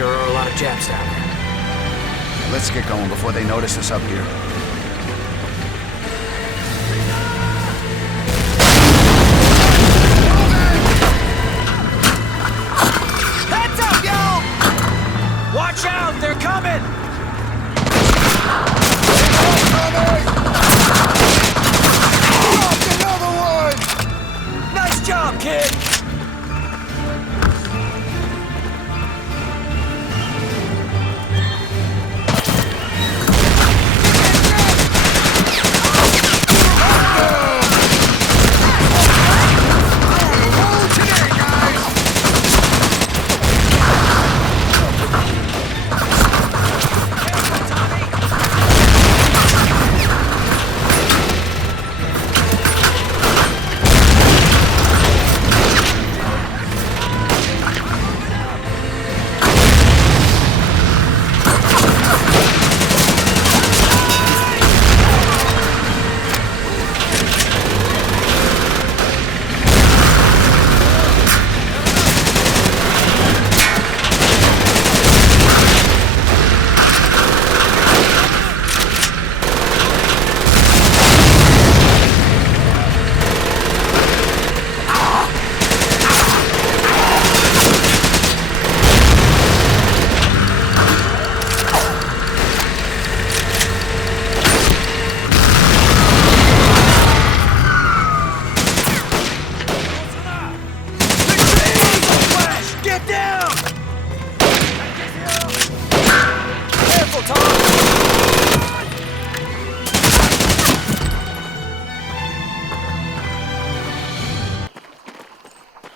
sure are a lot of Japs down there. Let's get going before they notice us up here. Heads up, yo! Watch out, they're coming! Another one! Nice job, kid!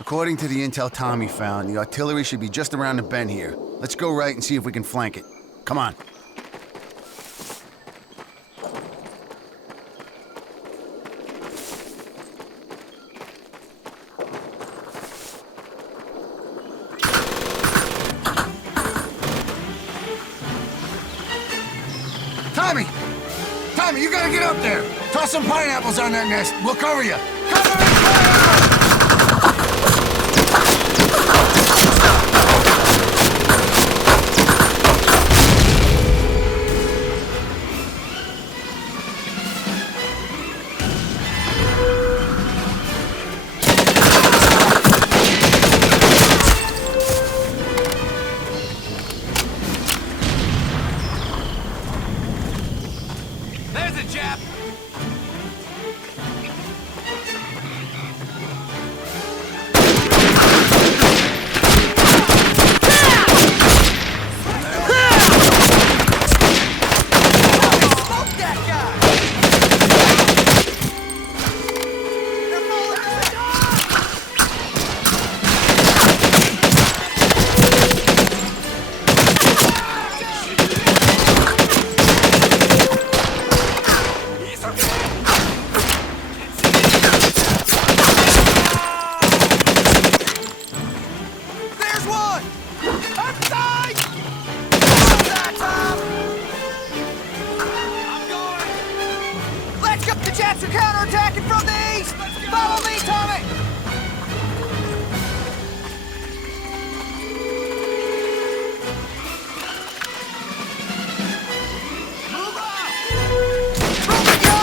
According to the intel Tommy found, the artillery should be just around the bend here. Let's go right and see if we can flank it. Come on. Tommy! Tommy, you gotta get up there! Toss some pineapples on that nest. We'll cover you. Cover and fire! There's a Jap! The Jets are counterattacking from the east! Follow me, Tommy! Move up! Move it, go!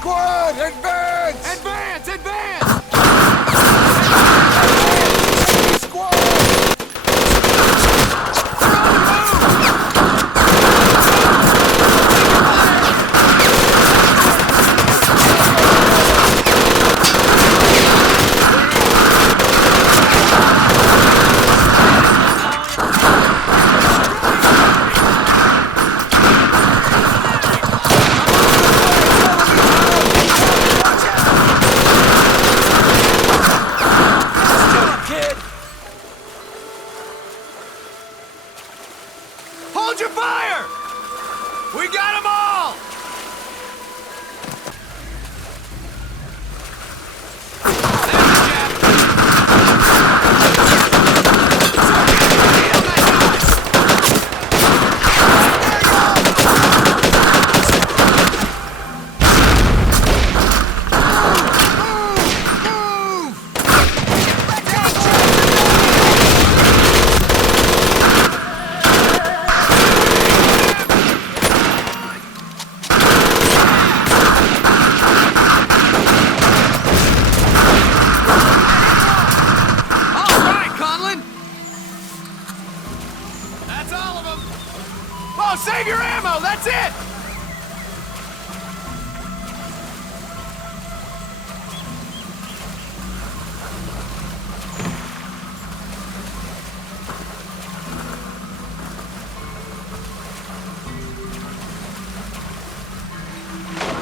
squad, advance! Advance! Advance! Squad! Kid! Hold your fire! We got them all! That's all of them! Oh, save your ammo! That's it!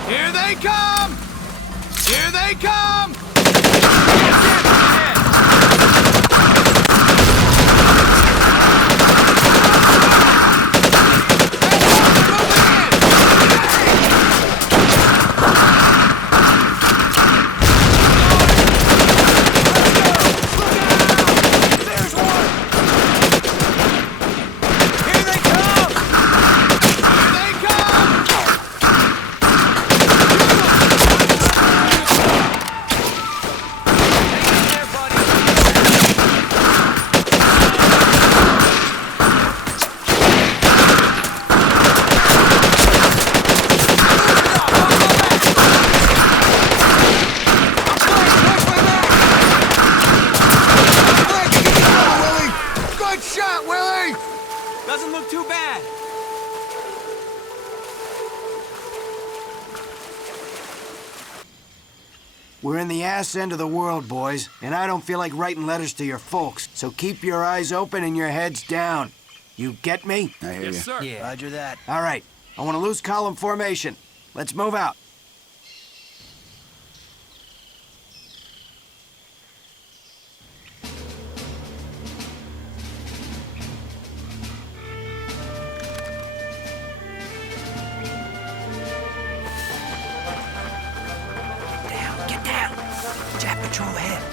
Here they come! Here they come! Good shot, Willie! Doesn't look too bad. We're in the ass end of the world, boys, and I don't feel like writing letters to your folks, so keep your eyes open and your heads down. You get me? I hear you. Sir. Yeah. Roger that. All right, I want a loose column formation. Let's move out. Down, get down. Jap patrol ahead.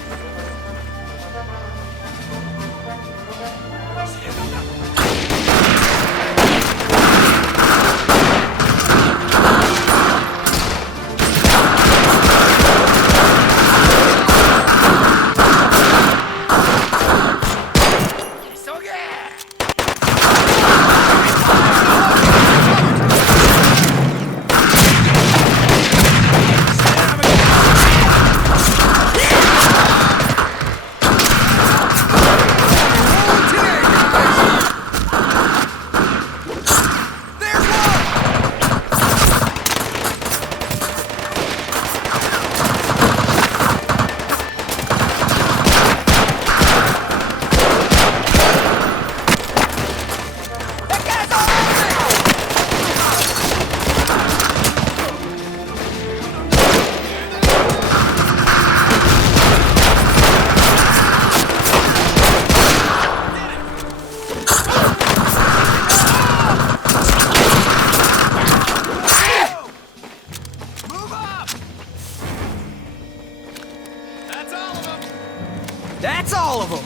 That's all of them!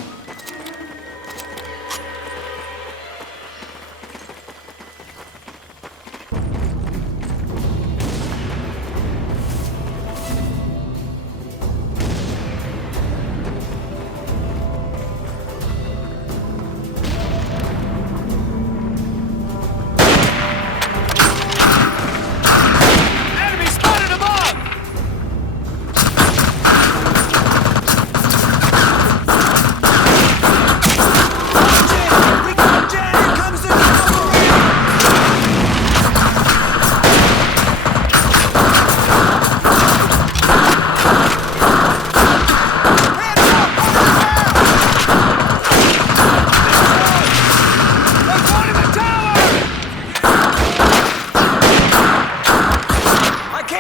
Enemy spotted above!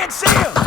can't see him!